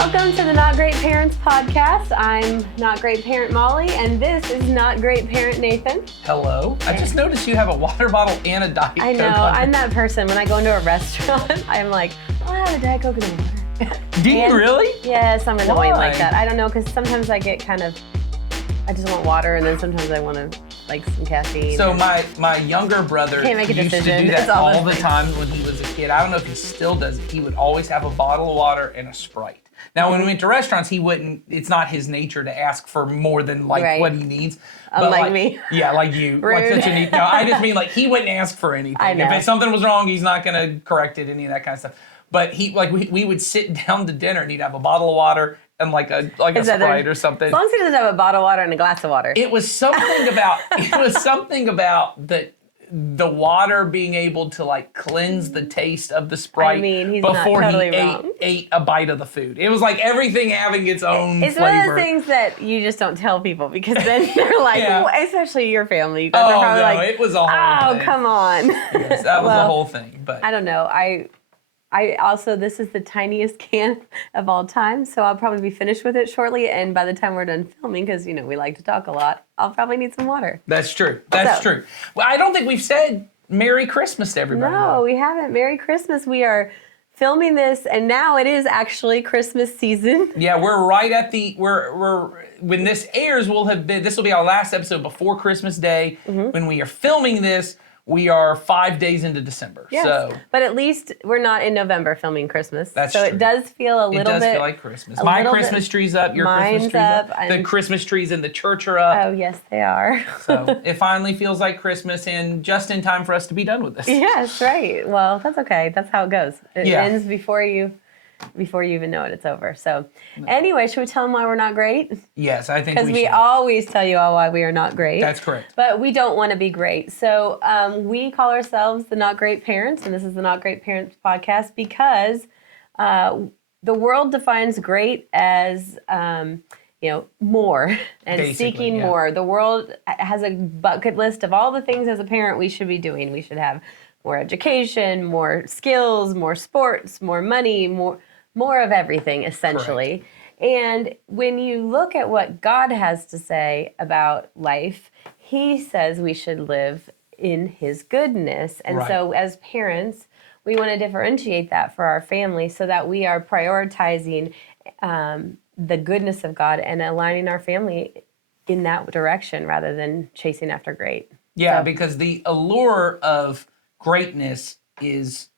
Welcome to the Not Great Parents podcast. I'm Not Great Parent Molly, and this is Not Great Parent Nathan. Hello. I just noticed you have a water bottle and a Diet Coke. I know. I'm that person. When I go into a restaurant, I'm like, I'll have a Diet Coke and a water. Do you really? Yes, I'm annoying Why? like that. I don't know, because sometimes I get I just want water, and then sometimes I want like some caffeine. So my younger brother Can't make a used to decision. do that It's all all those the things. time when he was a kid. I don't know if he still does it. He would always have a bottle of water and a Sprite. Now, when we went to restaurants, it's not his nature to ask for more than Right. what he needs. Unlike me. Yeah, like you. Like Rude. such a neat, no, I just mean like he wouldn't ask for anything. I know. If something was wrong, he's not going to correct it, any of that kind of stuff. But we would sit down to dinner and he'd have a bottle of water and like a Sprite or something. As long as he doesn't have a bottle of water and a glass of water. It was something about the water being able to like cleanse the taste of the Sprite I mean, he's not before totally he wrong. ate a bite of the food. It was like everything having its own It's flavor. one of those things that you just don't tell people, because then they're like, Yeah. well, especially your family. You guys are Oh probably no, like, it was a whole thing. come on. Yes, that was the Well, whole thing. But I don't know. I also, this is the tiniest can of all time, so I'll probably be finished with it shortly. And by the time we're done filming, because, we like to talk a lot, I'll probably need some water. that's true. That's So- true. Well, I don't think we've said Merry Christmas to everybody. No, we haven't. Merry Christmas. We are filming this, and now it is actually Christmas season. Yeah, we're right at we're when this airs, this will be our last episode before Christmas Day. Mm-hmm. When we are filming this, we are 5 days into December. Yes. So But at least we're not in November filming Christmas. That's so true. it does feel a it little does bit. feel like Christmas. a My little Christmas bit- tree's up, your Mine's Christmas tree's up. up, The and- Christmas trees in the church are up. Oh, yes, they are. So it finally feels like Christmas and just in time for us to be done with this. Yes, right. Well, that's okay. That's how it goes. It Yeah. ends before you even know it. It's over. So anyway, should we tell them why we're not great? Yes, I think Because we should. always tell you all why we are not great. That's correct. But we don't want to be great. So we call ourselves the Not Great Parents, and this is the Not Great Parents podcast because the world defines great as more and Basically, seeking yeah. more. The world has a bucket list of all the things as a parent we should be doing. We should have more education, more skills, more sports, more money, more of everything, essentially. And when you look at what God has to say about life, he says we should live in his goodness. And Right. so as parents, we want to differentiate that for our family so that we are prioritizing the goodness of God and aligning our family in that direction rather than chasing after great. Yeah, So- because the allure of greatness is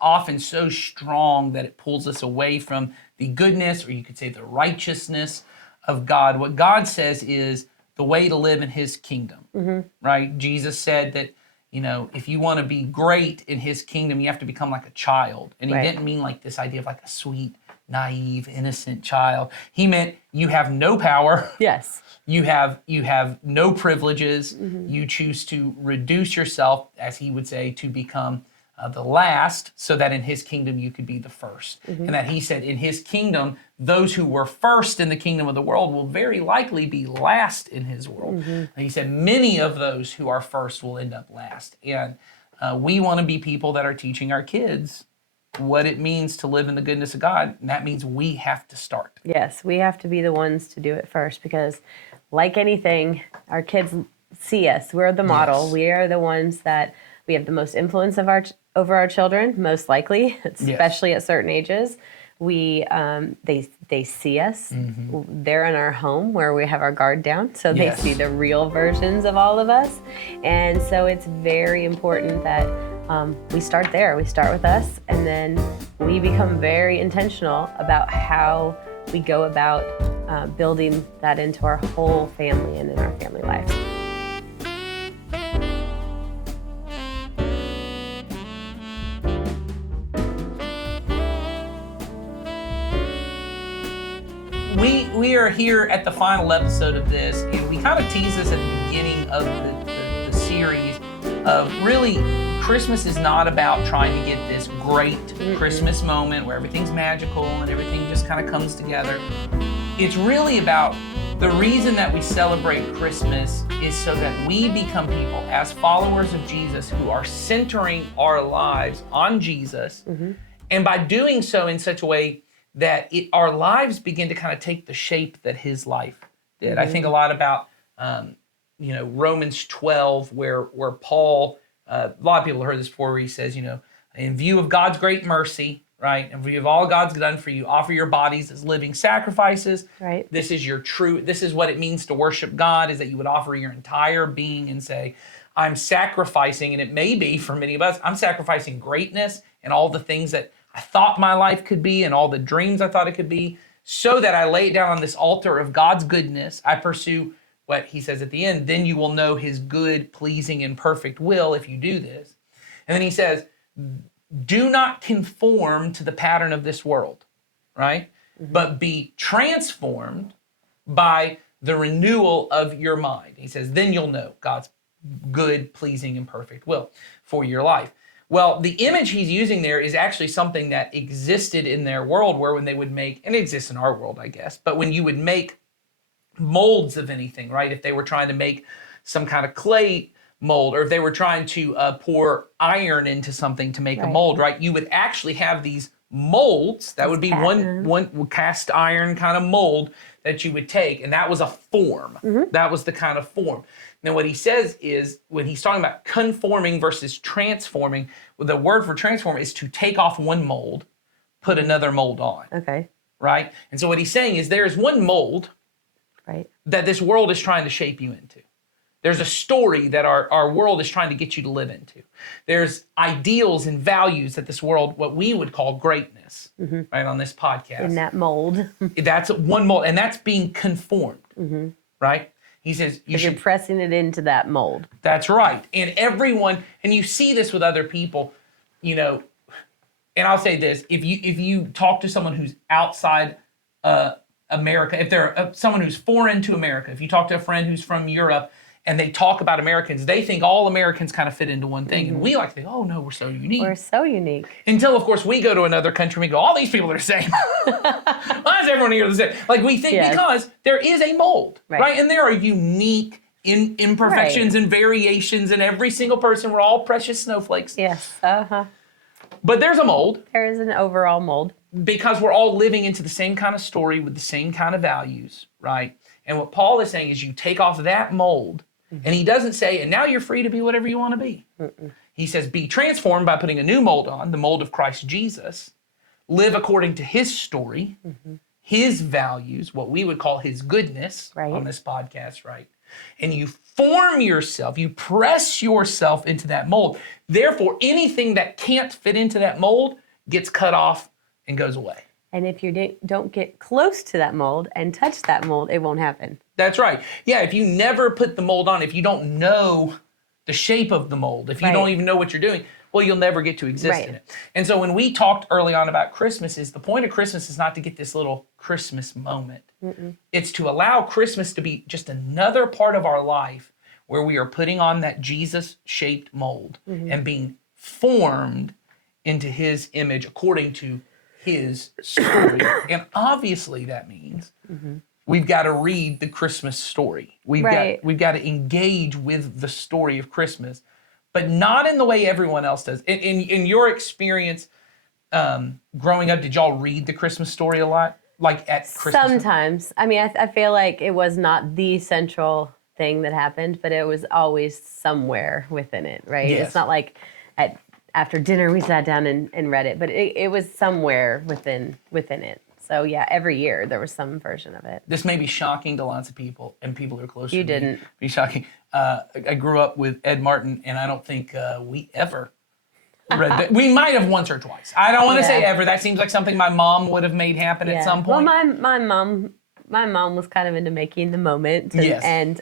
often so strong that it pulls us away from the goodness, or you could say the righteousness of God. What God says is the way to live in his kingdom, right? Jesus said that, if you want to be great in his kingdom, you have to become like a child. And he Right. didn't mean like this idea of like a sweet, naive, innocent child. He meant you have no power. Yes. You have no privileges. You choose to reduce yourself, as he would say, to become the last, so that in his kingdom you could be the first. And that he said in his kingdom, those who were first in the kingdom of the world will very likely be last in his world. And he said many of those who are first will end up last. And we want to be people that are teaching our kids what it means to live in the goodness of God. And that means we have to start. Yes, we have to be the ones to do it first because, like anything, our kids see us. We're the model. Yes. We are the ones that we have the most influence over our children, most likely, especially at certain ages. We they see us. They're in our home where we have our guard down, so they Yes. see the real versions of all of us. And so it's very important that we start there. We start with us, and then we become very intentional about how we go about building that into our whole family and in our family life. We are here at the final episode of this, and we kind of teased this at the beginning of the series of really Christmas is not about trying to get this great Christmas moment where everything's magical and everything just kind of comes together. It's really about the reason that we celebrate Christmas is so that we become people as followers of Jesus who are centering our lives on Jesus. And by doing so in such a way that our lives begin to kind of take the shape that his life did. I think a lot about, Romans 12, where Paul, a lot of people have heard this before, where he says, in view of God's great mercy, right, in view of all God's done for you, offer your bodies as living sacrifices. Right. This is what it means to worship God, is that you would offer your entire being and say, I'm sacrificing, and it may be for many of us, I'm sacrificing greatness and all the things that I thought my life could be and all the dreams I thought it could be, so that I lay it down on this altar of God's goodness. I pursue what he says at the end, then you will know his good, pleasing, and perfect will if you do this. And then he says, do not conform to the pattern of this world, right? But be transformed by the renewal of your mind. He says, then you'll know God's good, pleasing, and perfect will for your life. Well, the image he's using there is actually something that existed in their world, where when they would make, and it exists in our world, I guess, but when you would make molds of anything, right? If they were trying to make some kind of clay mold, or if they were trying to pour iron into something to make a mold, right? You would actually have these molds that would be one cast iron kind of mold that you would take, and that was a form. That was the kind of form. Now, what he says is, when he's talking about conforming versus transforming, the word for transform is to take off one mold, put another mold on. Okay. Right? And so what he's saying is, there's one mold that this world is trying to shape you into. There's a story that our world is trying to get you to live into. There's ideals and values that this world, what we would call greatness, right, on this podcast. In that mold. That's one mold, and that's being conformed, right? He says you're pressing it into that mold. That's right. And everyone, and you see this with other people, and I'll say this, if you talk to someone who's outside America, if they're someone who's foreign to America, if you talk to a friend who's from Europe and they talk about Americans, they think all Americans kind of fit into one thing. And we like to think, oh no, we're so unique. We're so unique. Until, of course, we go to another country and we go, all these people are the same. Why is everyone here the same? Like, we think because there is a mold, right? And there are unique imperfections and variations in every single person. We're all precious snowflakes. Yes. But there's a mold. There is an overall mold. Because we're all living into the same kind of story with the same kind of values, right? And what Paul is saying is, you take off that mold, and he doesn't say, and now you're free to be whatever you want to be. He says, be transformed by putting a new mold on, the mold of Christ Jesus. Live according to his story, his values, what we would call his goodness on this podcast, right? And you form yourself, you press yourself into that mold. Therefore, anything that can't fit into that mold gets cut off and goes away. And if you don't get close to that mold and touch that mold, it won't happen. That's right. Yeah, if you never put the mold on, if you don't know the shape of the mold, if you don't even know what you're doing, well, you'll never get to exist in it. And so when we talked early on about Christmas, the point of Christmas is not to get this little Christmas moment. It's to allow Christmas to be just another part of our life where we are putting on that Jesus-shaped mold and being formed into his image according to his story. And obviously that means we've got to read the Christmas story. We've got to engage with the story of Christmas, but not in the way everyone else does. In your experience growing up, did y'all read the Christmas story a lot? Like at Christmas? Sometimes. I mean, I feel like it was not the central thing that happened, but it was always somewhere within it, right? Yes. It's not like after dinner we sat down and read it, but it was somewhere within it. So yeah, every year there was some version of it. This may be shocking to lots of people, and people who are closer You to me. didn't. Be shocking. I grew up with Ed Martin, and I don't think we ever read that. We might have once or twice. I don't want to say ever. That seems like something my mom would have made happen at some point. Well, my mom was kind of into making the moment, and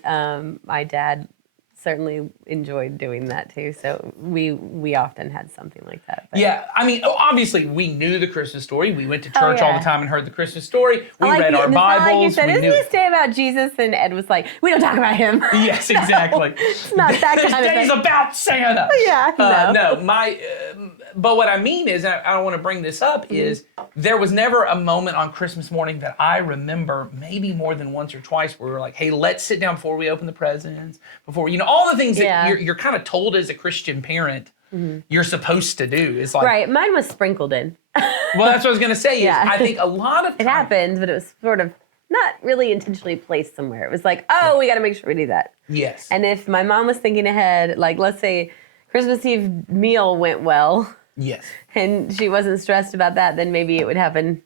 my dad certainly enjoyed doing that too. So we often had something like that. But. Yeah, I mean, obviously we knew the Christmas story. We went to church all the time and heard the Christmas story. We read our Bibles. You said, isn't this day about Jesus? And Ed was like, we don't talk about him. Yes, exactly. No, it's not that kind of thing. This day's about Santa. Yeah, no, but what I mean is, and I want to bring this up, is there was never a moment on Christmas morning that I remember, maybe more than once or twice, where we were like, hey, let's sit down before we open the presents, before, all the things that you're kind of told as a Christian parent you're supposed to do. It's like, Right. Mine was sprinkled in. well, that's what I was going to say. Yeah. Is I think a lot of It times, happened, but it was sort of not really intentionally placed somewhere. It was like, oh, we got to make sure we do that. yes. And if my mom was thinking ahead, like let's say Christmas Eve meal went well yes. and she wasn't stressed about that, then maybe it would happen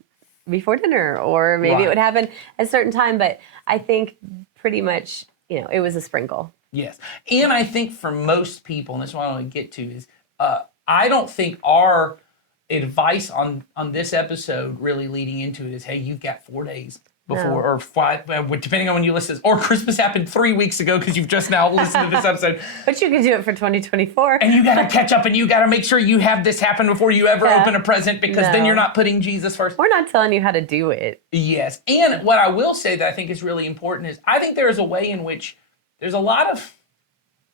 before dinner or maybe Right. it would happen at a certain time. But I think pretty much, it was a sprinkle. Yes. And I think for most people, and this is what I want to get to, is I don't think our advice on this episode really leading into it is, hey, you've got 4 days before, No. or 5, depending on when you listen, or Christmas happened 3 weeks ago because you've just now listened to this episode. But you can do it for 2024. And you got to catch up and you got to make sure you have this happen before you ever Yeah. open a present, because then No. you're not putting Jesus first. We're not telling you how to do it. Yes. And what I will say that I think is really important is I think there is a way in which there's a lot of,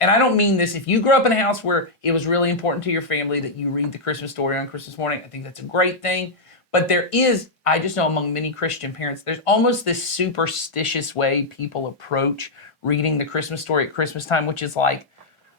and I don't mean this, if you grew up in a house where it was really important to your family that you read the Christmas story on Christmas morning, I think that's a great thing. But there is, I just know among many Christian parents, there's almost this superstitious way people approach reading the Christmas story at Christmas time, which is like,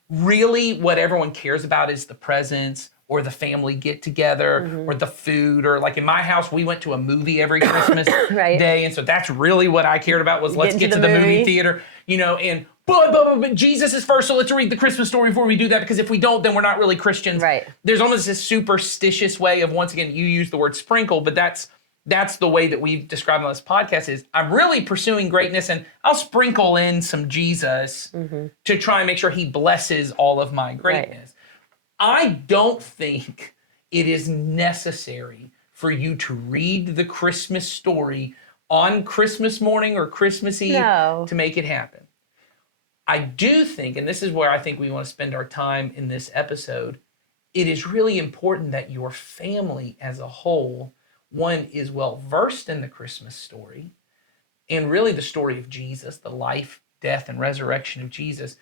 really what everyone cares about is the presents or the family get together or the food, or like in my house, we went to a movie every Christmas Right. day. And so that's really what I cared about was let's Get get into to the the movie movie. theater, and but Jesus is first, so let's read the Christmas story before we do that, because if we don't, then we're not really Christians. Right. There's almost this superstitious way of, once again, you use the word sprinkle, but that's the way that we've described on this podcast is I'm really pursuing greatness and I'll sprinkle in some Jesus to try and make sure he blesses all of my greatness. I don't think it is necessary for you to read the Christmas story on Christmas morning or Christmas Eve No. to make it happen. I do think, and this is where I think we want to spend our time in this episode, it is really important that your family as a whole, one, is well versed in the Christmas story and really the story of Jesus, the life, death, and resurrection of Jesus,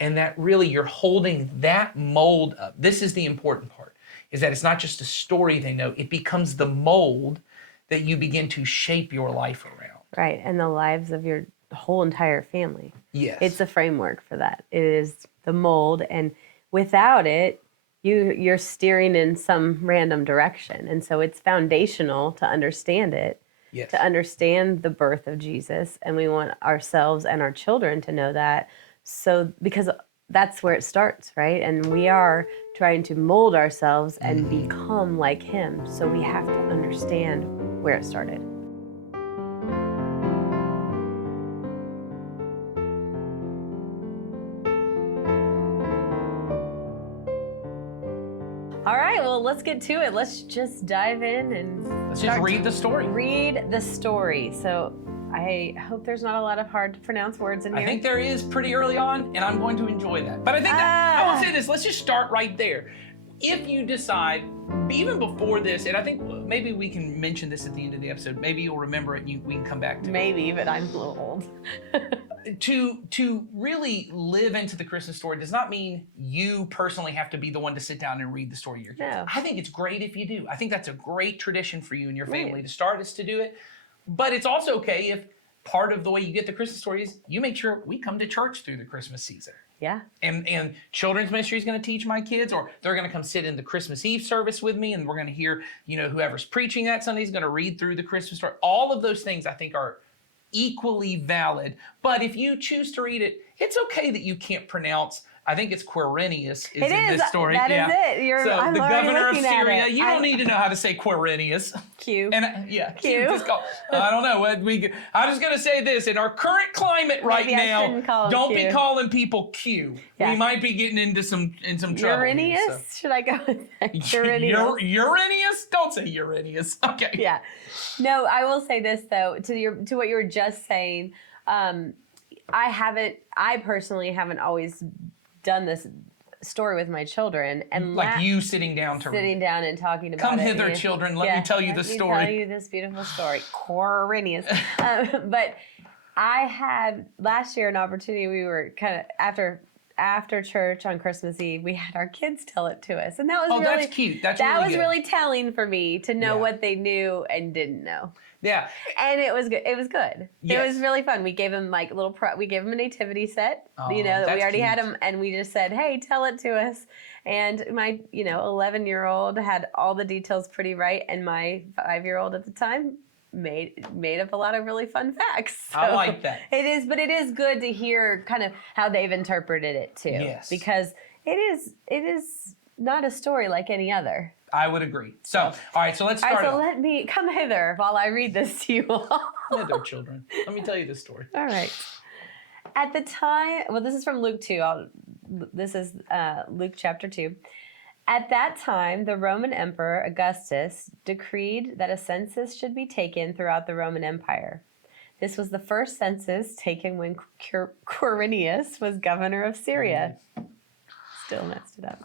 and that really you're holding that mold up. This is the important part, is that it's not just a story they know, it becomes the mold that you begin to shape your life around. Right. And the lives of your whole entire family. Yes. It's a framework for that. It is the mold. And without it, you're steering in some random direction. And so it's foundational to understand it, yes. to understand the birth of Jesus. And we want ourselves and our children to know that. So, because that's where it starts, right? And we are trying to mold ourselves and become like him. So we have to understand where it started. All right, well, let's get to it. Let's just dive in and Let's just read the story. read the story. So I hope there's not a lot of hard to pronounce words in here. I think there is pretty early on, and I'm going to enjoy that. But I think that, I will say this, let's just start right there. If you decide, even before this, and I think maybe we can mention this at the end of the episode, maybe you'll remember it and we can come back to it. Maybe, but I'm a little old. To really live into the Christmas story does not mean you personally have to be the one to sit down and read the story to your kids. No. I think it's great if you do. I think that's a great tradition for you and your family Right. to start is to do it. But it's also okay if part of the way you get the Christmas story is you make sure we come to church through the Christmas season. Yeah. And children's ministry is going to teach my kids, or they're going to come sit in the Christmas Eve service with me, and we're going to hear, whoever's preaching that Sunday is going to read through the Christmas story. All of those things I think are equally valid. But if you choose to read it, it's okay that you can't pronounce. I think it's Quirinius is It in is. this story. That is yeah. it. So I'm the already governor of looking at Syria. it. You don't need to know how to say Quirinius. Q. And yeah, Q. Just call, I don't know. I'm just going to say this: in our current climate right Maybe I now, shouldn't call him don't Q. be calling people Q. Yeah. We might be getting into some trouble. Uranius? Here, so. Should I go with that? Uranius? Uranus? Don't say Uranus. Okay. Yeah. No, I will say this though, to what you were just saying. I personally haven't always done this story with my children, and Like you sitting down to sitting read. down and talking about Come it. hither, Yeah. children. Let me tell you the Let me story. tell you this beautiful story. Quirinius. But I had last year an opportunity. We were kind of after after church on Christmas Eve, we had our kids tell it to us, and that was that's really cute. That's that really was good. really telling for me to know Yeah. what they knew and didn't know. Yeah. And it was good. It was good. Yes. It was really fun. We gave them like we gave them a nativity set, Oh, that we that's already had cute. them, and we just said, "Hey, tell it to us." And my 11-year-old had all the details pretty right, and my 5-year-old at the time made up a lot of really fun facts. I So like that. it is good to hear kind of how they've interpreted it too. Yes. Because it is not a story like any other. I would agree. So, all right, so let's All right, start so off. let me come hither while I read this to you all. Yeah, they're children. Let me tell you this story. All right. At the time, well, this is from Luke 2. This is Luke chapter 2. At that time, the Roman Emperor Augustus decreed that a census should be taken throughout the Roman Empire. This was the first census taken when Quirinius was governor of Syria. Still messed it up.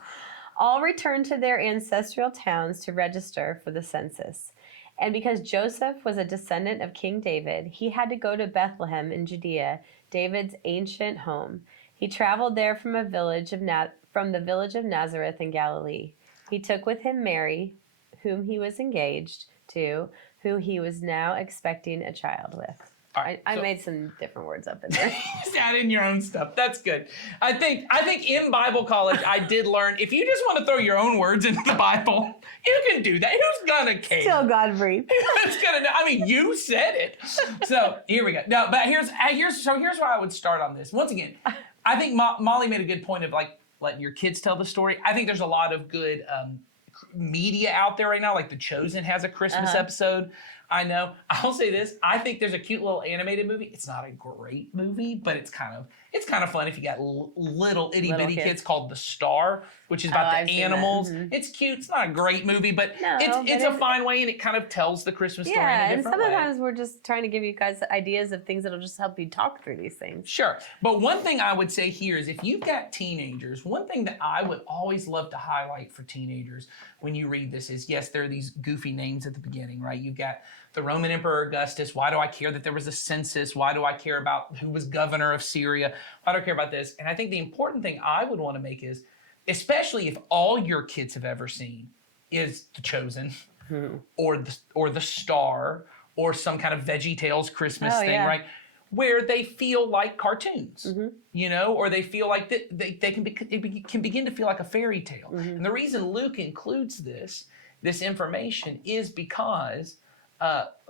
All returned to their ancestral towns to register for the census. And because Joseph was a descendant of King David, he had to go to Bethlehem in Judea, David's ancient home. He traveled there from the village of Nazareth in Galilee. He took with him Mary, whom he was engaged to, who he was now expecting a child with. All right, I so- made some different words up in there. Just add in your own stuff. That's good. I think in Bible college I did learn if you just want to throw your own words into the Bible, you can do that. Who's gonna care? Still God breathed. Who's gonna? I mean, you said it. So here we go. No, but here's where I would start on this. Once again, I think Molly made a good point of like letting your kids tell the story. I think there's a lot of good media out there right now. Like The Chosen has a Christmas episode. I know. I'll say this. I think there's a cute little animated movie. It's not a great movie, but it's kind of fun if you got little itty bitty kids called The Star, which is about I've the seen that. animals. It's cute. It's not a great movie, but No, it's but a fine way, and it kind of tells the Christmas story in a Yeah, and different way. sometimes we're just trying to give you guys ideas of things that'll just help you talk through these things. Sure. But one thing I would say here is if you've got teenagers, one thing that I would always love to highlight for teenagers when you read this is, yes, there are these goofy names at the beginning, right? You've got the Roman Emperor Augustus. Why do I care that there was a census? Why do I care about who was governor of Syria? Why do I care about this? And I think the important thing I would want to make is, especially if all your kids have ever seen is The Chosen or the Star or some kind of VeggieTales Christmas Oh, thing, yeah. right? Where they feel like cartoons, or they feel like they can begin to feel like a fairy tale. And the reason Luke includes this information is because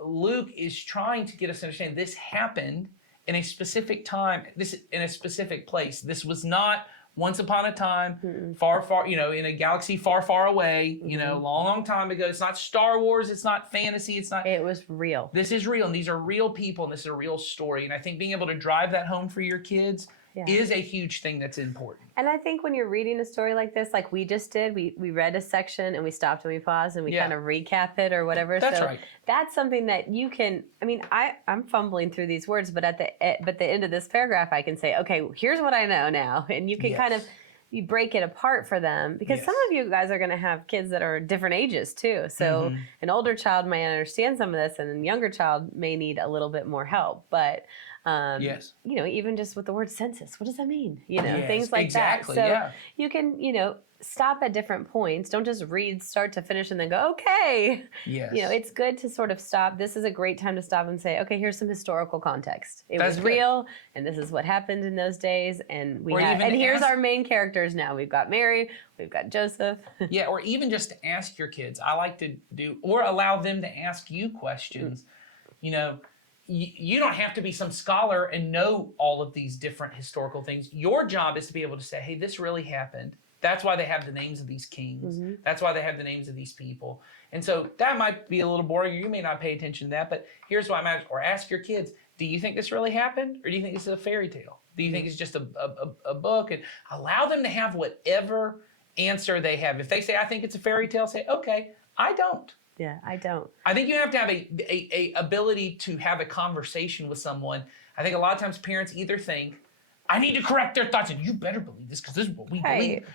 Luke is trying to get us to understand this happened in a specific time, this in a specific place. This was not once upon a time, far, in a galaxy far, far away, long time ago. It's not Star Wars. It's not fantasy. It's not. It was real. This is real, and these are real people, and this is a real story. And I think being able to drive that home for your kids is a huge thing that's important. And I think when you're reading a story like this, like we just did, we read a section and we stopped and we paused and we kind of recap it or whatever. That's so right. That's something that you can. I mean, I'm fumbling through these words, but at the end of this paragraph, I can say, okay, here's what I know now, and you can kind of. You break it apart for them because some of you guys are going to have kids that are different ages too. So an older child may understand some of this and a younger child may need a little bit more help. But, even just with the word census, what does that mean? Things like exactly, that. So you can, stop at different points. Don't just read start to finish and then go, okay. Yes. It's good to sort of stop. This is a great time to stop and say, okay, here's some historical context. It That's was good. real, and this is what happened in those days, and here's ask- our main characters now. We've got Mary, we've got Joseph. Yeah, or even just to ask your kids. I like to do, or allow them to ask you questions. You don't have to be some scholar and know all of these different historical things. Your job is to be able to say, hey, this really happened. That's why they have the names of these kings. That's why they have the names of these people. And so that might be a little boring, or you may not pay attention to that, but here's what matters. Or ask your kids, do you think this really happened? Or do you think this is a fairy tale? Do you think it's just a book? And allow them to have whatever answer they have. If they say, I think it's a fairy tale, say, okay, I don't. Yeah, I don't. I think you have to have a ability to have a conversation with someone. I think a lot of times parents either think, I need to correct their thoughts, and you better believe this because this is what we believe.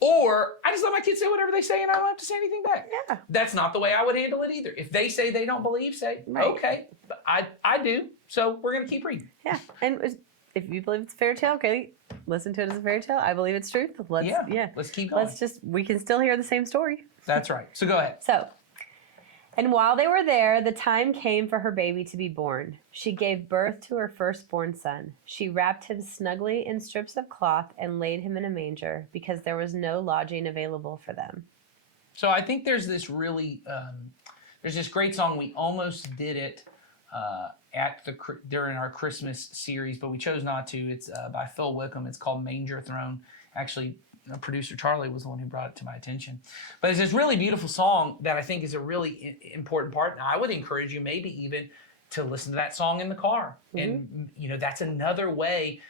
Or I just let my kids say whatever they say and I don't have to say anything back. Yeah. That's not the way I would handle it either. If they say they don't believe, say, okay, but I do. So we're going to keep reading. Yeah, and if you believe it's a fairy tale, okay, listen to it as a fairy tale. I believe it's truth. Let's keep going. We can still hear the same story. That's right. So go ahead. So, and while they were there, the time came for her baby to be born. She gave birth to her firstborn son. She wrapped him snugly in strips of cloth and laid him in a manger because there was no lodging available for them. So I think there's this really, there's this great song. We almost did it during our Christmas series, but we chose not to. It's by Phil Wickham. It's called Manger Throne. Actually, producer Charlie was the one who brought it to my attention. But it's this really beautiful song that I think is a really important part. And I would encourage you maybe even to listen to that song in the car. And, that's another way,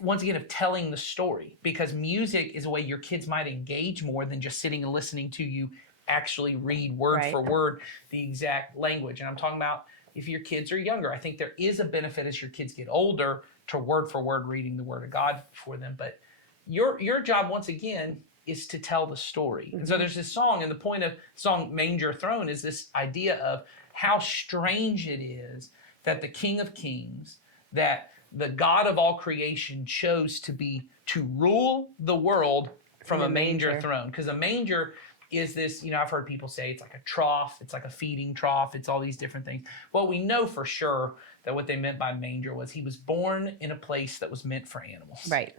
once again, of telling the story. Because music is a way your kids might engage more than just sitting and listening to you actually read word for word the exact language. And I'm talking about if your kids are younger. I think there is a benefit as your kids get older to word for word reading the Word of God for them. But your job, once again, is to tell the story. And so there's this song, and the point of the song Manger Throne is this idea of how strange it is that the King of Kings, that the God of all creation chose to rule the world from a manger throne. Because a manger is this, I've heard people say it's like a trough, it's like a feeding trough, it's all these different things. Well, we know for sure that what they meant by manger was he was born in a place that was meant for animals. Right.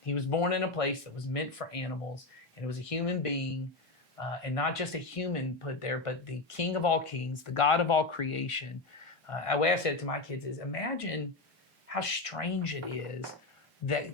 He was born in a place that was meant for animals, and it was a human being, and not just a human put there, but the King of all kings, the God of all creation. The way I said it to my kids is, imagine how strange it is that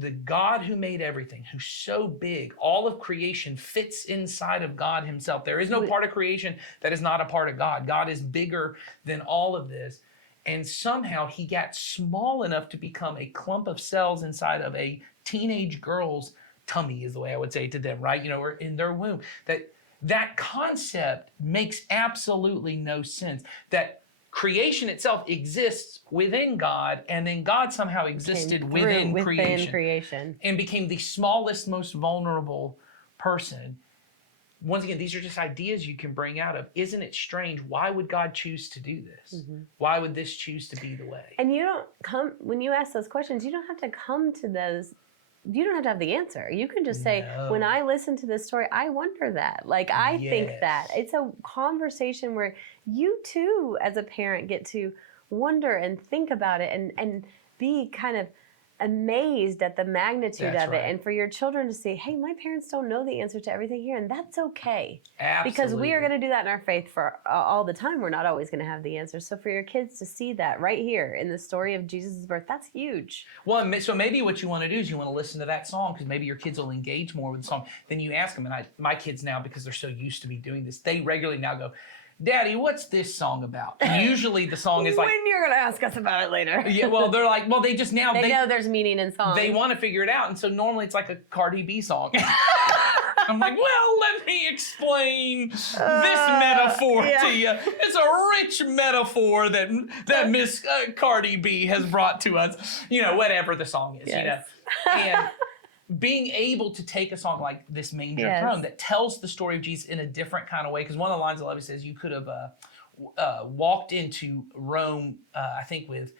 the God who made everything, who's so big, all of creation fits inside of God himself. There is no part of creation that is not a part of God. God is bigger than all of this. And somehow he got small enough to become a clump of cells inside of a teenage girl's tummy, is the way I would say to them, right? Or in their womb. That concept makes absolutely no sense. That creation itself exists within God, and then God somehow existed within creation and became the smallest, most vulnerable person. Once again, these are just ideas you can bring out of, isn't it strange? Why would God choose to do this? Why would this choose to be the way? And when you ask those questions, you don't have to come to those, you don't have to have the answer. You can just say, when I listen to this story, I wonder that. I think that. It's a conversation where you too, as a parent, get to wonder and think about it and be kind of amazed at the magnitude of it, and for your children to see, hey, my parents don't know the answer to everything here, and that's okay. Absolutely. Because we are going to do that in our faith for all the time. We're not always going to have the answer. So for your kids to see that right here in the story of Jesus' birth, that's huge. Well, so maybe what you want to do is you want to listen to that song, because maybe your kids will engage more with the song. Then you ask them, and my kids now, because they're so used to me doing this, they regularly now go, Daddy, what's this song about? And usually the song is like... When you're going to ask us about it later. Yeah, well, they're like, they just now... They know there's meaning in songs. They want to figure it out, and so normally it's like a Cardi B song. I'm like, well, let me explain this metaphor to you. It's a rich metaphor that Miss Cardi B has brought to us. Whatever the song is, And being able to take a song like this Manger Throne that tells the story of Jesus in a different kind of way, because one of the lines I love, it says you could have walked into Rome, I think, with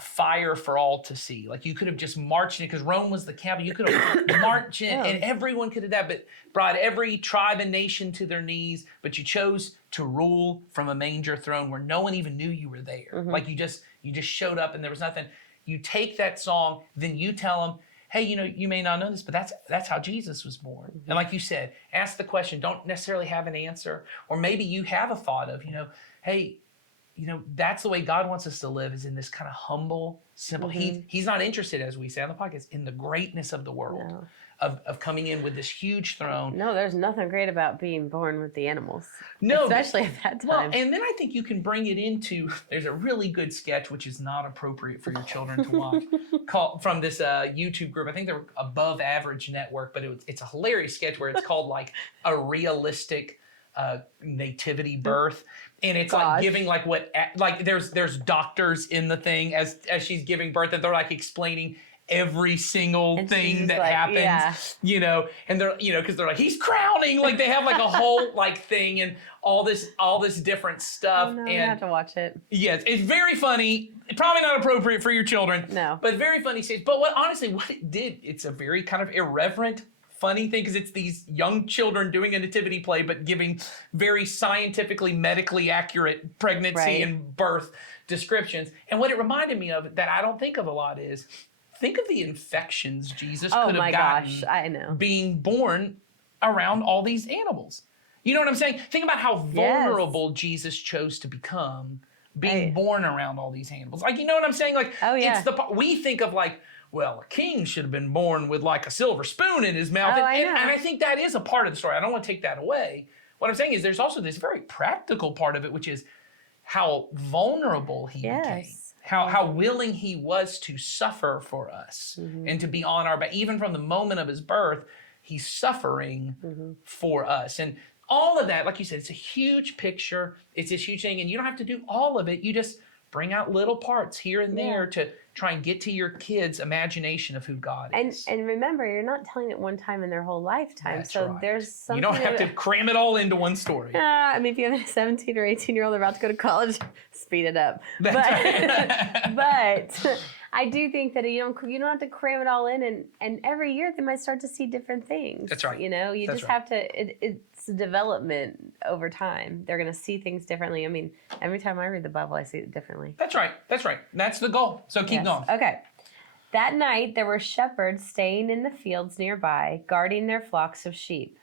fire for all to see. Like you could have just marched in, because Rome was the capital. You could have marched in, and everyone could have that, but brought every tribe and nation to their knees. But you chose to rule from a manger throne where no one even knew you were there. Like you just showed up, and there was nothing. You take that song, then you tell them, hey, you may not know this, but that's how Jesus was born. And like you said, ask the question. Don't necessarily have an answer. Or maybe you have a thought of, hey, that's the way God wants us to live, is in this kind of humble, simple. He's not interested, as we say on the podcast, in the greatness of the world, of coming in with this huge throne. No, there's nothing great about being born with the animals. No, especially at that time. Well, and then I think you can bring it into, there's a really good sketch, which is not appropriate for your children to watch, from this YouTube group. I think they're Above Average Network, but it's a hilarious sketch where it's called like a realistic nativity birth. And it's like giving there's doctors in the thing as she's giving birth, and they're like explaining every single And thing she's that like, happens, yeah. and they're, because they're like, he's crowning, like they have like a whole like thing and all this different stuff. Oh, no, and you have to watch it. yes, it's very funny. Probably not appropriate for your children. No. But very funny stage. But what it did, it's a very kind of irreverent, funny thing because it's these young children doing a nativity play, but giving very scientifically, medically accurate pregnancy Right. and birth descriptions. And what it reminded me of that I don't think of a lot is think of the infections Jesus Oh could have my gotten gosh, I know. being born around all these animals. You know what I'm saying? Think about how vulnerable Jesus chose to become being Right. born around all these animals. Like, you know what I'm saying? Like, Oh, yeah. we think of like, well, a king should have been born with like a silver spoon in his mouth. Oh, and, I and- know. and I think that is a part of the story. I don't want to take that away. What I'm saying is there's also this very practical part of it, which is how vulnerable he became. Yes. How willing he was to suffer for us and to be on our back. Even from the moment of his birth, he's suffering for us. And all of that, like you said, it's a huge picture. It's this huge thing. And you don't have to do all of it. You just bring out little parts here and there to try and get to your kids' imagination of who God is. And remember, you're not telling it one time in their whole lifetime. That's so right. there's something. You don't have to cram it all into one story. I mean, if you have a 17 or 18-year-old about to go to college, speed it up. That's But, but I do think that you don't have to cram it all in, and every year they might start to see different things. That's right. You That's just right. have to. It's development over time. They're going to see things differently. I mean, every time I read the Bible, I see it differently. That's right. That's right. That's the goal. So keep Yes. going. Okay. That night there were shepherds staying in the fields nearby, guarding their flocks of sheep.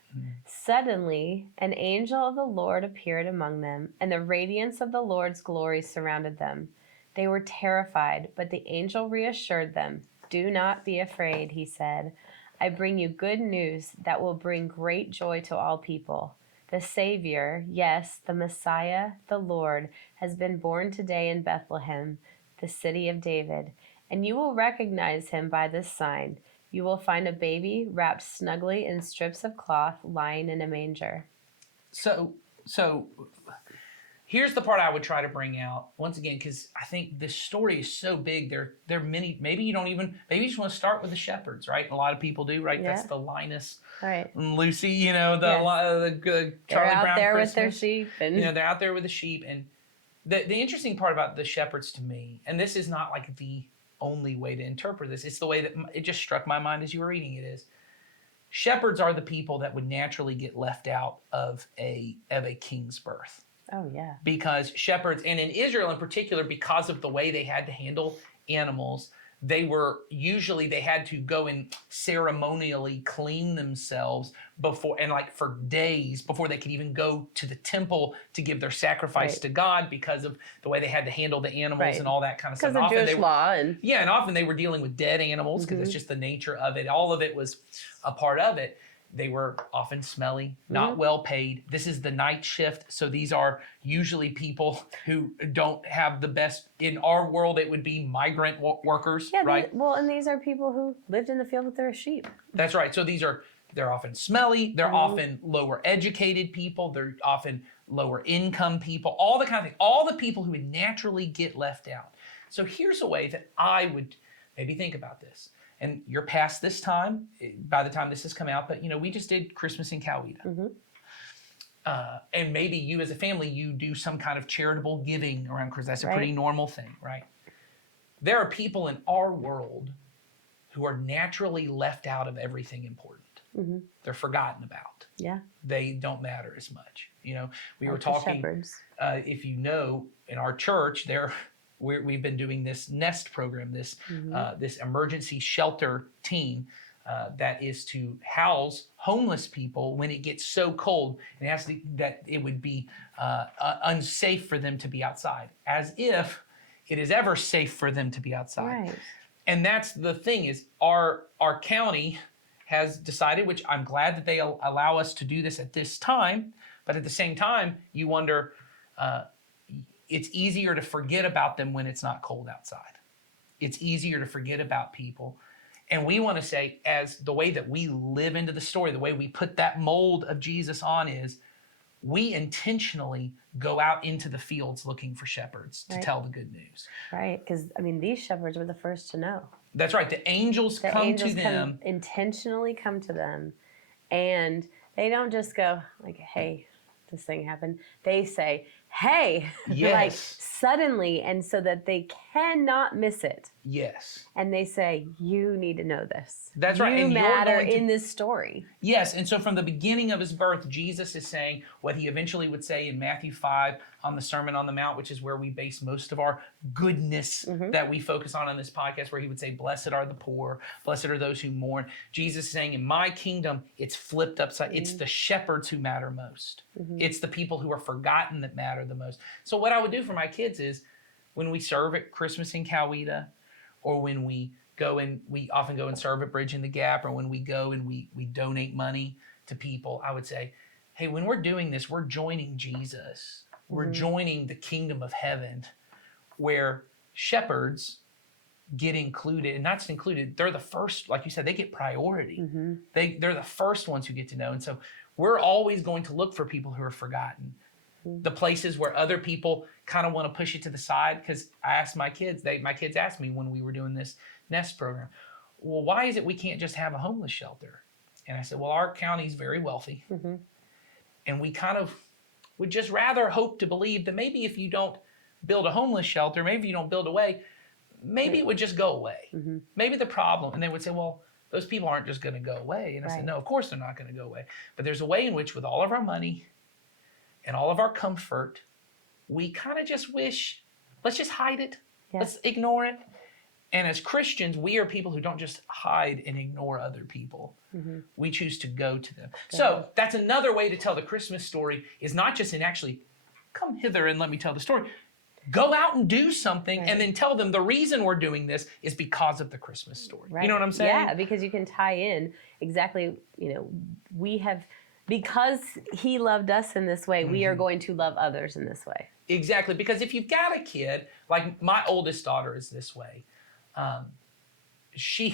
Suddenly, an angel of the Lord appeared among them, and the radiance of the Lord's glory surrounded them. They were terrified, but the angel reassured them. "Do not be afraid," he said. "I bring you good news that will bring great joy to all people. The Savior, yes, the Messiah, the Lord, has been born today in Bethlehem, the city of David. And you will recognize him by this sign. You will find a baby wrapped snugly in strips of cloth lying in a manger." So here's the part I would try to bring out once again, because I think this story is so big. There are many. Maybe you just want to start with the shepherds, right? A lot of people do, right? Yeah. That's the Linus All right. and Lucy, the They're Charlie out Brown there Christmas. with their sheep. And They're out there with the sheep. And the interesting part about the shepherds to me, and this is not like the only way to interpret this, it's the way that it just struck my mind as you were reading it, is shepherds are the people that would naturally get left out of a king's birth. oh, yeah. Because shepherds, and in Israel in particular, because of the way they had to handle animals, they had to go and ceremonially clean themselves before, and like for days before they could even go to the temple to give their sacrifice Right. to God, because of the way they had to handle the animals Right. and all that kind of stuff. Because of And often Jewish law. And yeah, and often they were dealing with dead animals because it's just the nature of it. All of it was a part of it. They were often smelly, not well paid. This is the night shift. So these are usually people who don't have the best, in our world, it would be migrant workers, yeah, right? and these are people who lived in the field with their sheep. That's right. So they're often smelly. They're often lower educated people. They're often lower income people, all the kind of thing, all the people who would naturally get left out. So here's a way that I would maybe think about this. And you're past this time by the time this has come out, but we just did Christmas in Coweta. And maybe you as a family, you do some kind of charitable giving around Christmas. That's a pretty normal thing, right? There are people in our world who are naturally left out of everything important. They're forgotten about. Yeah. They don't matter as much. We were Like the talking, shepherds. if in our church, we've been doing this NEST program, this emergency shelter team that is to house homeless people when it gets so cold, and that it would be unsafe for them to be outside, as if it is ever safe for them to be outside. Right. And that's the thing, is our county has decided, which I'm glad that they allow us to do this at this time, but at the same time, you wonder, it's easier to forget about them when it's not cold outside. It's easier to forget about people. And we want to say, as the way that we live into the story, the way we put that mold of Jesus on is, we intentionally go out into the fields looking for shepherds to Right. tell the good news. Right, because I mean, these shepherds were the first to know. That's right. The angels The come angels to them. intentionally come to them, and they don't just go like, "Hey, this thing happened." They say, "Hey," like Yes. suddenly, and so that they cannot miss it. Yes. And they say, "You need to know this. That's right, You and you're matter going to- in this story." Yes, and so from the beginning of his birth, Jesus is saying what he eventually would say in Matthew 5 on the Sermon on the Mount, which is where we base most of our goodness that we focus on this podcast, where he would say, "Blessed are the poor, blessed are those who mourn." Jesus is saying, in my kingdom, it's flipped upside. It's the shepherds who matter most. It's the people who are forgotten that matter the most. So what I would do for my kids is, when we serve at Christmas in Coweta, or when we often go and serve at Bridge in the Gap, or when we go and we donate money to people, I would say, hey, when we're doing this, we're joining Jesus. We're joining the kingdom of heaven, where shepherds get included, and not just included, they're the first, like you said, they get priority. They're the first ones who get to know. And so we're always going to look for people who are forgotten. The places where other people kind of want to push it to the side. Because I asked my kids, my kids asked me when we were doing this Nest program, well, why is it we can't just have a homeless shelter? And I said, well, our county's very wealthy. And we kind of would just rather hope to believe that maybe if you don't build a homeless shelter, maybe you don't build a way, maybe it would just go away. Maybe the problem, and they would say, well, those people aren't just going to go away. And I said, no, of course they're not going to go away. But there's a way in which, with all of our money and all of our comfort, we kind of just wish, let's just hide it. Let's ignore it. And as Christians, we are people who don't just hide and ignore other people. We choose to go to them. So that's another way to tell the Christmas story, is not just in actually, come hither and let me tell the story. Go out and do something, and then tell them the reason we're doing this is because of the Christmas story. You know what I'm saying? Yeah, because you can tie in exactly, we have, because he loved us in this way, we are going to love others in this way. Exactly, because if you've got a kid, like my oldest daughter is this way, she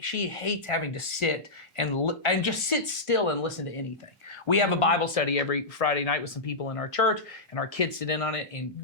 hates having to sit and just sit still and listen to anything. We have a Bible study every Friday night with some people in our church, and our kids sit in on it. And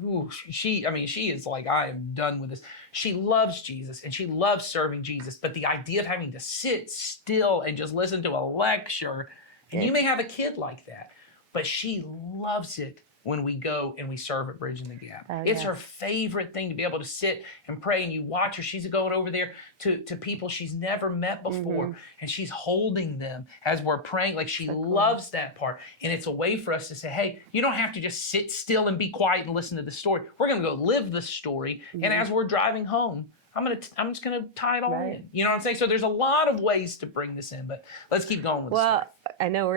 she is like, I am done with this. She loves Jesus and she loves serving Jesus, but the idea of having to sit still and just listen to a lecture, and you may have a kid like that, but she loves it when we go and we serve at Bridge in the Gap. It's her favorite thing to be able to sit and pray, and you watch her. She's going over there to people she's never met before, and she's holding them as we're praying. Like, she loves that part. And it's a way for us to say, hey, you don't have to just sit still and be quiet and listen to the story. We're going to go live the story. And as we're driving home, I'm just gonna tie it all in. You know what I'm saying? So there's a lot of ways to bring this in, but let's keep going with the story. I know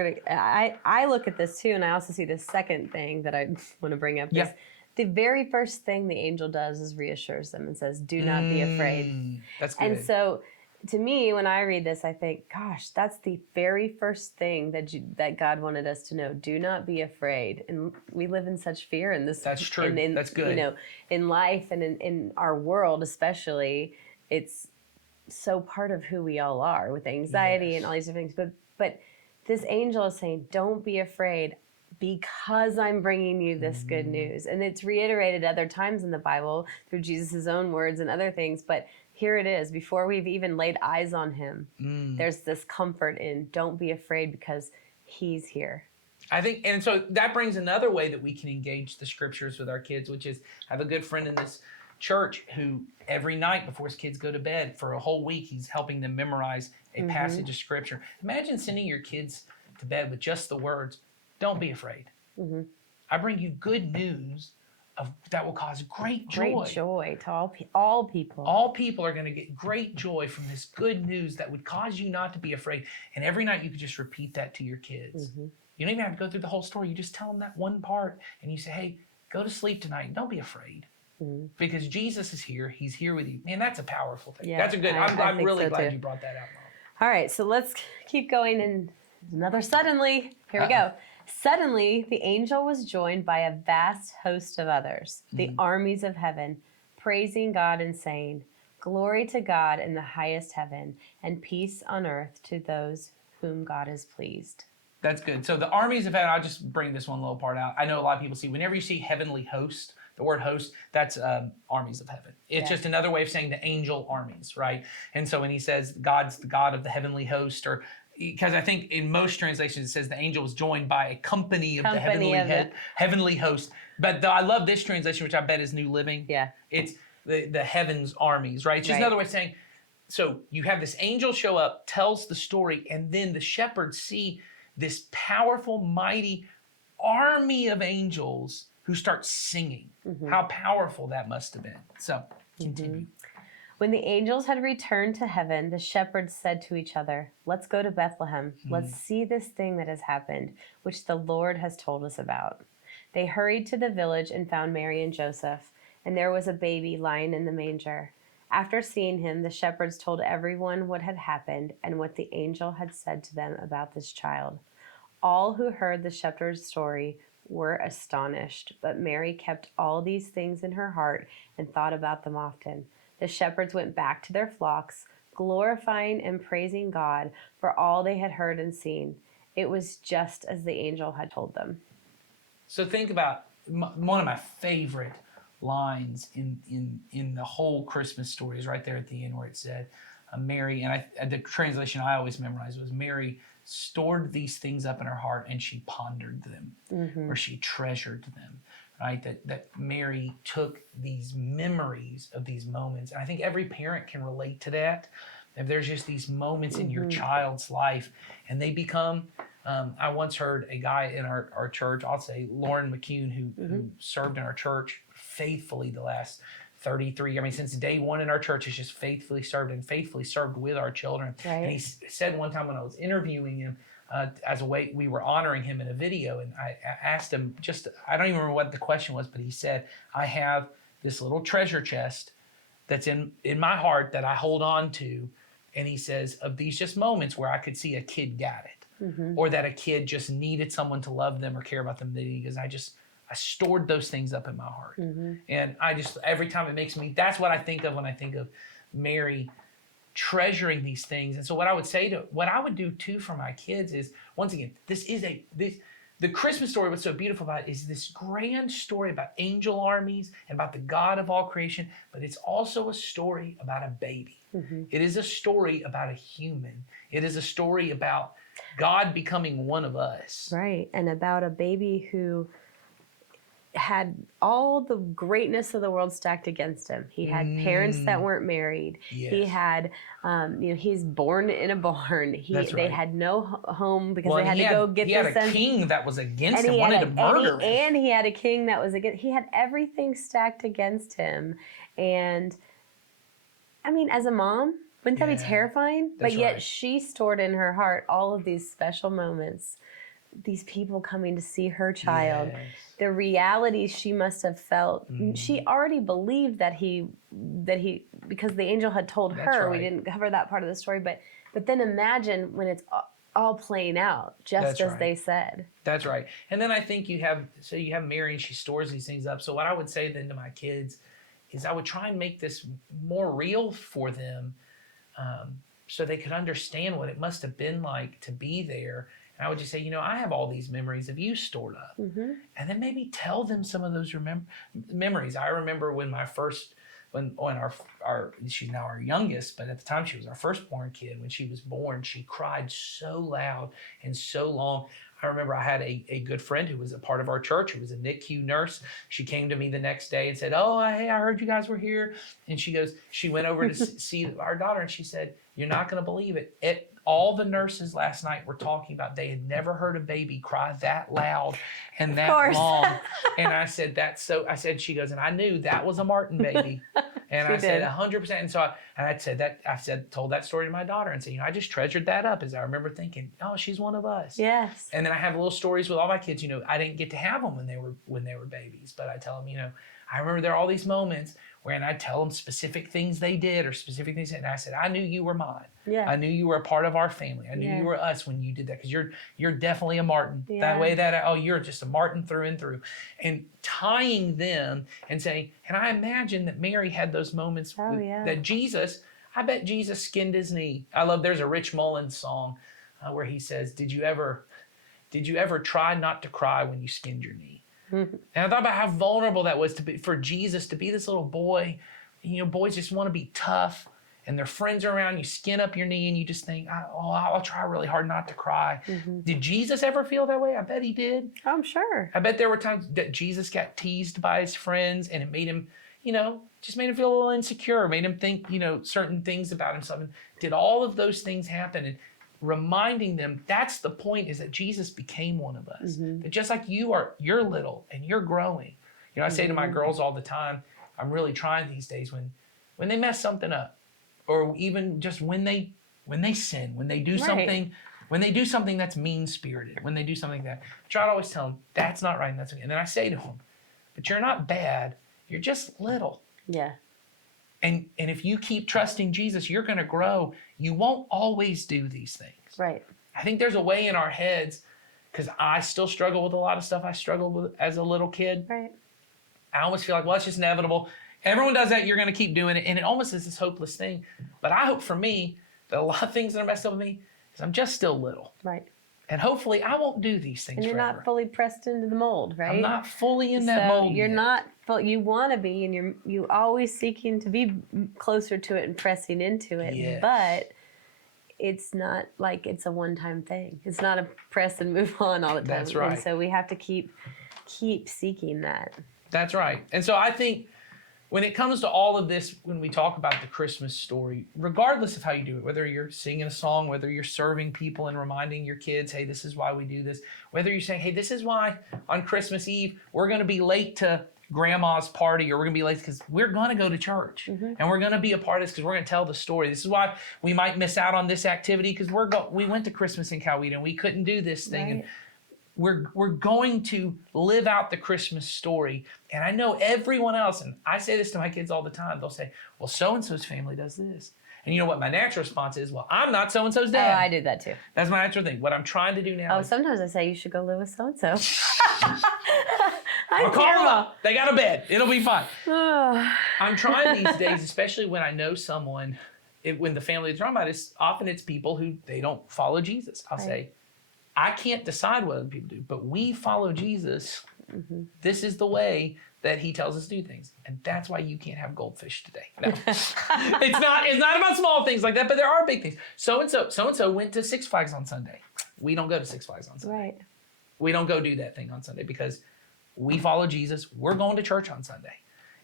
I look at this too, and I also see the second thing that I want to bring up is the very first thing the angel does is reassures them and says, do not be afraid. That's good. And so to me, when I read this, I think, gosh, that's the very first thing that God wanted us to know. Do not be afraid. And we live in such fear in this. That's true. That's good. In life and in our world especially, it's so part of who we all are, with anxiety and all these different things. But this angel is saying, don't be afraid, because I'm bringing you this good news. And it's reiterated other times in the Bible through Jesus' own words and other things. But here it is, before we've even laid eyes on him, there's this comfort in, don't be afraid, because he's here. I think, and so that brings another way that we can engage the scriptures with our kids, which is, I have a good friend in this church who every night before his kids go to bed for a whole week, he's helping them memorize a passage of scripture. Imagine sending your kids to bed with just the words, don't be afraid. I bring you good news that will cause great joy. Great joy to all people. All people are going to get great joy from this good news that would cause you not to be afraid. And every night you could just repeat that to your kids. You don't even have to go through the whole story. You just tell them that one part, and you say, hey, go to sleep tonight. Don't be afraid. Because Jesus is here. He's here with you. Man, that's a powerful thing. Yeah, that's a good, I'm really so glad too. you brought that out, Mom. All right, so let's keep going. And another suddenly. Here we go. Suddenly, the angel was joined by a vast host of others, the armies of heaven, praising God and saying, glory to God in the highest heaven, and peace on earth to those whom God is pleased. That's good. So the armies of heaven, I'll just bring this one little part out. I know a lot of people see, whenever you see heavenly host, the word host, that's armies of heaven. It's just another way of saying the angel armies, right? And so when he says God's the God of the heavenly host, or because I think in most translations it says the angel was joined by a company of the heavenly host. But I love this translation, which I bet is New Living. Yeah. It's the heavens armies, right? It's just another way of saying, so you have this angel show up, tells the story, and then the shepherds see this powerful, mighty army of angels who start singing. How powerful that must have been. So, continue. When the angels had returned to heaven, the shepherds said to each other, "Let's go to Bethlehem. Let's see this thing that has happened, which the Lord has told us about." They hurried to the village and found Mary and Joseph, and there was a baby lying in the manger. After seeing him, the shepherds told everyone what had happened and what the angel had said to them about this child. All who heard the shepherd's story were astonished, but Mary kept all these things in her heart and thought about them often. The shepherds went back to their flocks, glorifying and praising God for all they had heard and seen. It was just as the angel had told them. So think about one of my favorite lines in the whole Christmas story is right there at the end where it said, Mary, and the translation I always memorized was, Mary stored these things up in her heart and she pondered them, or she treasured them, right? That Mary took these memories of these moments. And I think every parent can relate to that. If there's just these moments in your child's life and they become, I once heard a guy in our church, I'll say Lauren McCune, who served in our church faithfully the last 33, since day one in our church, has just faithfully served with our children. Right. And he said one time when I was interviewing him, as a way, we were honoring him in a video, and I asked him I don't even remember what the question was, but he said, I have this little treasure chest that's in my heart that I hold on to. And he says, of these just moments where I could see a kid got it, or that a kid just needed someone to love them or care about them. Because I stored those things up in my heart. And every time it makes me, that's what I think of when I think of Mary treasuring these things. And so what I would do too for my kids is, once again, the Christmas story, what's so beautiful about it is this grand story about angel armies and about the God of all creation, but it's also a story about a baby. It is a story about a human. It is a story about God becoming one of us. Right, and about a baby who had all the greatness of the world stacked against him. He had parents that weren't married. Yes. He had, he's born in a barn. That's right. They had no home because they had to go get He this. had a king that was against him, wanted to murder him. And he had a king that was against. He had everything stacked against him. And as a mom, wouldn't that be terrifying? But yet she stored in her heart all of these special moments. These people coming to see her child, the reality she must have felt. She already believed that he, because the angel had told her. Right. We didn't cover that part of the story, but then imagine when it's all playing out, just as they said. That's right. And then I think you have Mary, and she stores these things up. So what I would say then to my kids is I would try and make this more real for them, so they could understand what it must have been like to be there. And I would just say, I have all these memories of you stored up. And then maybe tell them some of those memories. I remember when she's now our youngest, but at the time she was our firstborn kid. When she was born, she cried so loud and so long. I remember I had a good friend who was a part of our church, who was a NICU nurse. She came to me the next day and said, hey, I heard you guys were here. And she went over to see our daughter, and she said, you're not going to believe it. All the nurses last night were talking about they had never heard a baby cry that loud and that long. And I said, she goes, and I knew that was a Martin baby. And I said 100%. And so told that story to my daughter and said, I just treasured that up, as I remember thinking, oh, she's one of us. Yes. And then I have little stories with all my kids. I didn't get to have them when they were babies, but I tell them, I remember there are all these moments where I tell them specific things they did or specific things. And I said, I knew you were mine. Yeah. I knew you were a part of our family. I knew you were us when you did that, because you're definitely a Martin. That way you're just a Martin through and through. And tying them and saying, and I imagine that Mary had those moments that I bet Jesus skinned his knee. There's a Rich Mullins song where he says, did you ever did you ever try not to cry when you skinned your knee? And I thought about how vulnerable that was for Jesus to be this little boy. You know, boys just want to be tough, and their friends are around. You skin up your knee, and you just think, I'll try really hard not to cry. Did Jesus ever feel that way? I bet he did. I'm sure. I bet there were times that Jesus got teased by his friends, and it made him, just made him feel a little insecure, made him think, certain things about himself. And did all of those things happen? And reminding them, that's the point, is that Jesus became one of us. That just like you're little and you're growing. I say to my girls all the time, I'm really trying these days when they mess something up, or even just when they sin, when they do something, when they do something that's mean-spirited, when they do something that, I try to always tell them, that's not right and that's okay. And then I say to them, but you're not bad, you're just little. Yeah. And if you keep trusting Jesus, you're going to grow. You won't always do these things. Right. I think there's a way in our heads, because I still struggle with a lot of stuff I struggled with as a little kid. Right. I almost feel like, well, it's just inevitable. Everyone does that. You're going to keep doing it. And it almost is this hopeless thing. But I hope for me that a lot of things that are messed up with me is I'm just still little. Right. And hopefully I won't do these things And you're forever. not fully pressed into the mold, right? I'm not fully in that mold You're yet. not full. You want to be, and you always seeking to be closer to it and pressing into it. Yes. But it's not like it's a one-time thing. It's not a press and move on all the time. That's right. And so we have to keep seeking that. That's right. And so I think when it comes to all of this, when we talk about the Christmas story, regardless of how you do it, whether you're singing a song, whether you're serving people and reminding your kids, hey, this is why we do this, whether you're saying, hey, this is why on Christmas Eve we're going to be late to grandma's party, or we're going to be late because we're going to go to church and we're going to be a part of this because we're going to tell the story. This is why we might miss out on this activity because we went to Christmas in Coweta and we couldn't do this thing. Right. And we're going to live out the Christmas story. And I know everyone else, and I say this to my kids all the time, they'll say, well, so-and-so's family does this. And you know what my natural response is? Well, I'm not so-and-so's dad. Oh, I did that too. That's my natural thing. What I'm trying to do now is... Sometimes I say you should go live with so-and-so. I'll call them up. They got a bed. It'll be fine. I'm trying these days, especially when I know someone, when the family is talking about it, often it's people who they don't follow Jesus. I'll say, I can't decide what other people do, but we follow Jesus. This is the way that he tells us to do things. And that's why you can't have goldfish today. No. It's not about small things like that, but there are big things. So-and-so went to Six Flags on Sunday. We don't go to Six Flags on Sunday. Right. We don't go do that thing on Sunday because we follow Jesus. We're going to church on Sunday.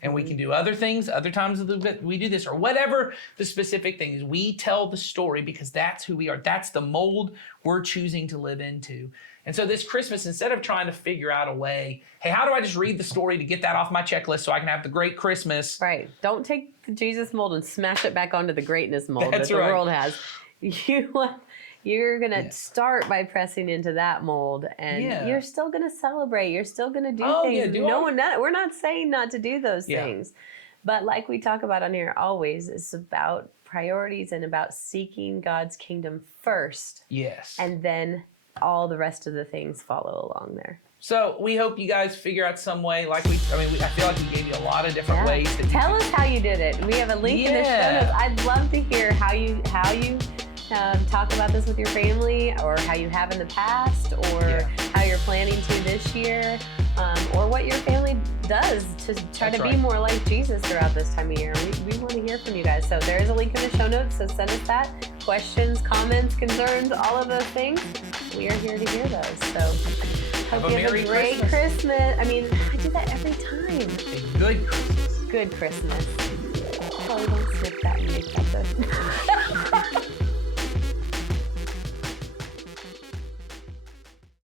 And we can do other things, other times of the we do this, or whatever the specific thing is. We tell the story because that's who we are. That's the mold we're choosing to live into. And so this Christmas, instead of trying to figure out a way, hey, how do I just read the story to get that off my checklist so I can have the great Christmas? Right. Don't take the Jesus mold and smash it back onto the greatness mold That's that the right. world has. You're going to start by pressing into that mold, and you're still going to celebrate. You're still going to do things. We're not saying not to do those things. But like we talk about on here always, it's about priorities and about seeking God's kingdom first. Yes. And then all the rest of the things follow along there. So we hope you guys figure out some way. I feel like we gave you a lot of different ways. Tell us how you did it. We have a link in the show notes. I'd love to hear how you talk about this with your family, or how you have in the past, or how you're planning to this year, or what your family does to try to be more like Jesus throughout this time of year. We want to hear from you guys. So there's a link in the show notes, so send us that. Questions, comments, concerns, all of those things. We are here to hear those. So hope you have a great Christmas. I mean, I do that every time. A good Christmas. Good Christmas. Probably don't snip that and make that good.